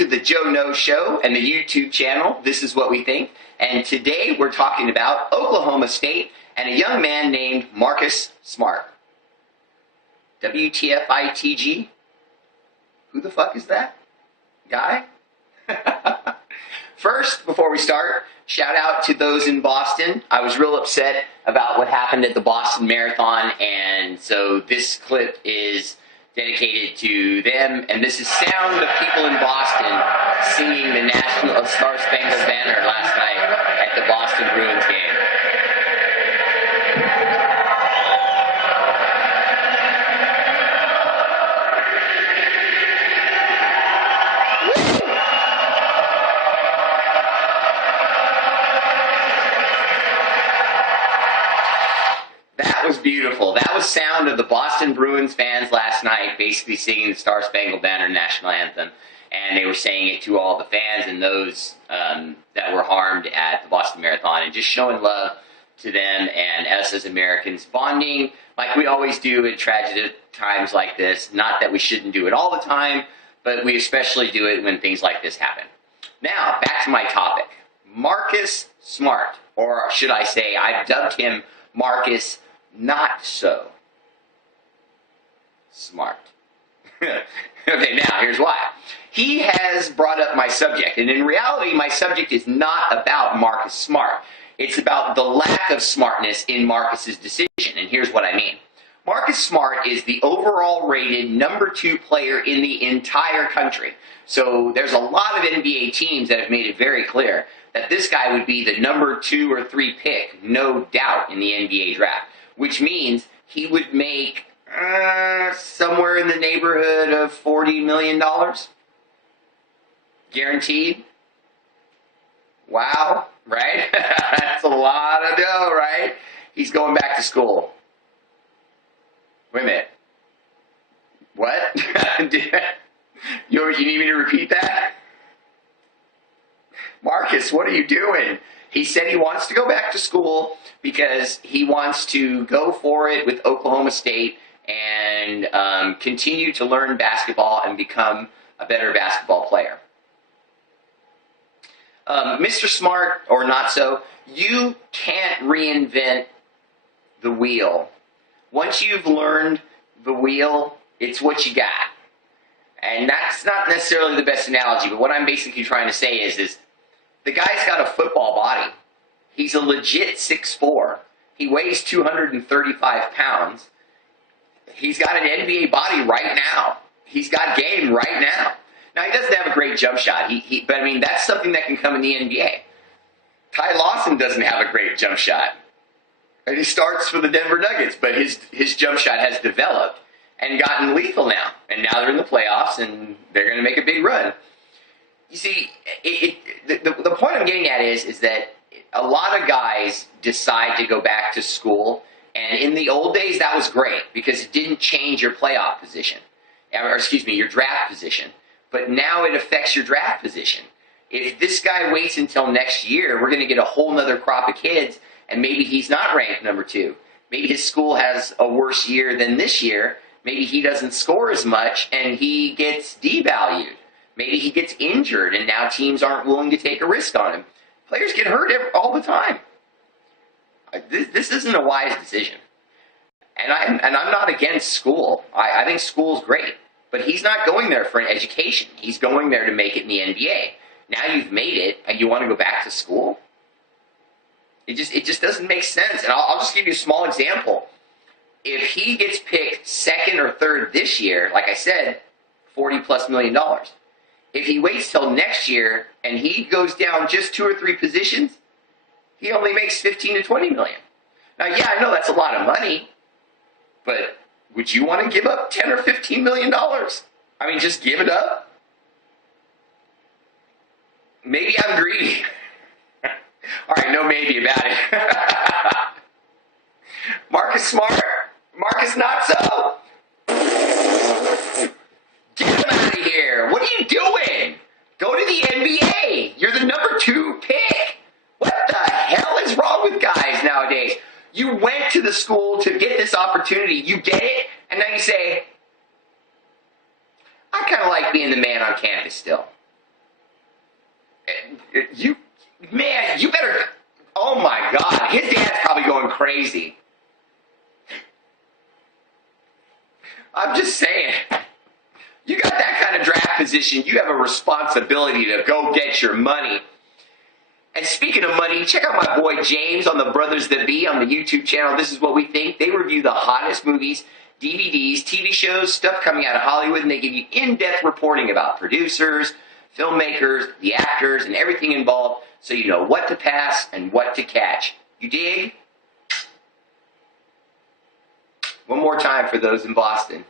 to the Joe No Show and the YouTube channel, This Is What We Think. And today we're talking about Oklahoma State and a young man named Marcus Smart. WTFITG? Who the fuck is that guy? First, before we start, shout out to those in Boston. I was real upset about what happened at the Boston Marathon, and so this clip is dedicated to them, and this is sound of people in Boston singing the National Star Spangled Banner last night at the Boston Bruins game. That was beautiful. That was sound of the Boston Bruins fans last night basically singing the Star Spangled Banner national anthem. And they were saying it to all the fans and those that were harmed at the Boston Marathon, and just showing love to them and us as Americans, bonding like we always do at tragic times like this. Not that we shouldn't do it all the time, but we especially do it when things like this happen. Now, back to my topic. Marcus Smart, or should I say, I've dubbed him Marcus Not So Smart. Okay, now here's why. He has brought up my subject, and in reality, my subject is not about Marcus Smart. It's about the lack of smartness in Marcus's decision, and here's what I mean. Marcus Smart is the overall rated #2 player in the entire country. So there's a lot of NBA teams that have made it very clear that this guy would be the #2 or 3 pick, no doubt, in the NBA draft, which means he would make somewhere in the neighborhood of $40 million. Guaranteed. Wow, right? That's a lot of dough, right? He's going back to school. Wait a minute. What? You need me to repeat that? Marcus, what are you doing? He said he wants to go back to school because he wants to go for it with Oklahoma State and continue to learn basketball and become a better basketball player. Mr. Smart, or not so, you can't reinvent the wheel. Once you've learned the wheel, it's what you got. And that's not necessarily the best analogy, but what I'm basically trying to say is the guy's got a football body. He's a legit 6'4". He weighs 235 pounds. He's got an NBA body right now. He's got game right now. Now, he doesn't have a great jump shot, but I mean, that's something that can come in the NBA. Ty Lawson doesn't have a great jump shot. And he starts for the Denver Nuggets, but his jump shot has developed and gotten lethal now. And now they're in the playoffs, and they're going to make a big run. You see, the point I'm getting at is that a lot of guys decide to go back to school, and in the old days, that was great because it didn't change your playoff position, or excuse me, your draft position. But now it affects your draft position. If this guy waits until next year, we're going to get a whole nother crop of kids, and maybe he's not ranked #2. Maybe his school has a worse year than this year. Maybe he doesn't score as much, and he gets devalued. Maybe he gets injured, and now teams aren't willing to take a risk on him. Players get hurt all the time. This isn't a wise decision. And I'm not against school. I think school's great. But he's not going there for an education. He's going there to make it in the NBA. Now you've made it, and you want to go back to school? It just doesn't make sense. And I'll just give you a small example. If he gets picked 2nd or 3rd this year, like I said, $40+ million. If he waits till next year and he goes down just 2 or 3 positions, he only makes 15 to 20 million. Now, yeah, I know that's a lot of money, but would you want to give up $10 or $15 million? I mean, just give it up? Maybe I'm greedy. All right, no maybe about it. Marcus Smart, Marcus Not So. Get him out of here. What are you doing? Go to the NBA. You're the #2 pick. What the hell is wrong with guys nowadays? You went to the school to get this opportunity. You get it, and now you say, I kind of like being the man on campus still. You, man, you better. Oh my God, his dad's probably going crazy. I'm just saying. You got that kind of draft position, you have a responsibility to go get your money. And speaking of money, check out my boy James on the Brothers That Be on the YouTube channel. This is what we think. They review the hottest movies, DVDs, TV shows, stuff coming out of Hollywood, and they give you in-depth reporting about producers, filmmakers, the actors, and everything involved, so you know what to pass and what to catch. You dig? One more time for those in Boston.